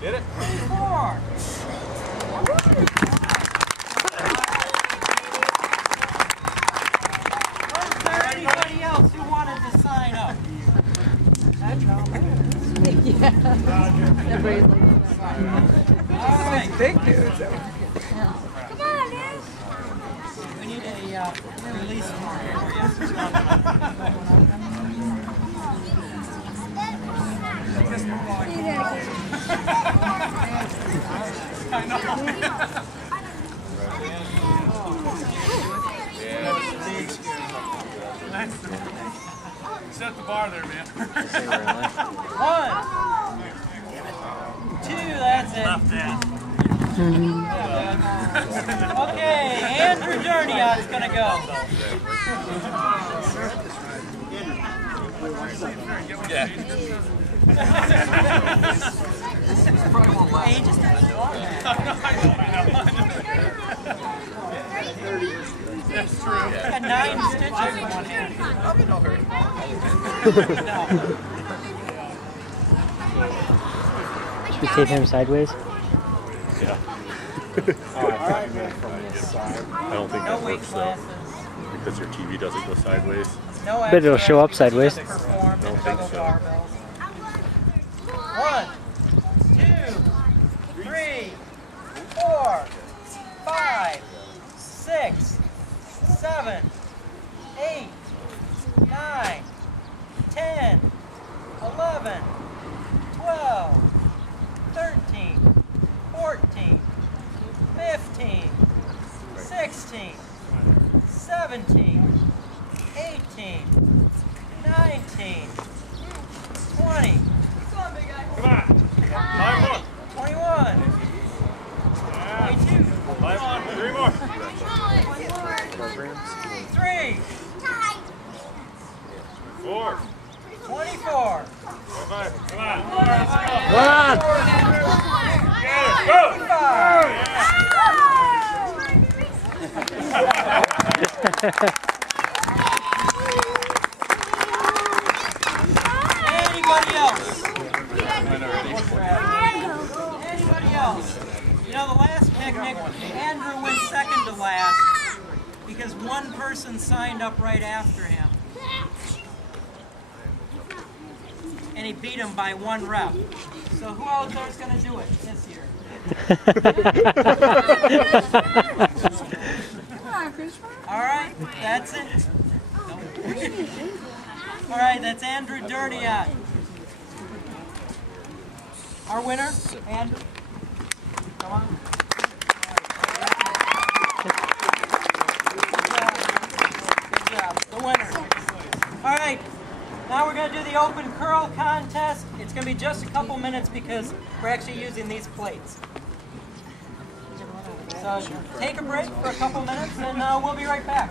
Get it? 24. Was there anybody else who wanted to sign up? All right. Thank you. Come on, Liz. We need a release form for you. I know. Set the bar there, man. 1, 2, that's it. Left hand. Okay, Andrew Derniot's gonna go. Yeah. Hey, he just has to go on there. That's true. He's got 9 stitches in one hand. I'm in no hurry. Should we tape him sideways? Yeah. I don't think No that weight works though, classes. because your TV doesn't go sideways. No But it'll show up exercise, sideways. just perform Don't and think juggle so. barbells. 1, 2, 3, 4, 5, 6, 7, 8, 9, 10, 11, 12, 13, 14, 15, 16, 17, 18, 19, 20, Come on. 21, 22, 3 more. 3, 4. 24, 5. Come on. Come on! Get it. Go. 25. Anybody else? Anybody else? You know, the last picnic, Andrew went second to last because one person signed up right after him. And he beat him by 1 rep. So who else is going to do it this year? All right, that's it. All right, that's Andrew Derniot. Our winner, Andrew. Come on. Good job. The winner. All right, now we're going to do the open curl contest. It's going to be just a couple minutes because we're actually using these plates. So take a break for a couple minutes and we'll be right back.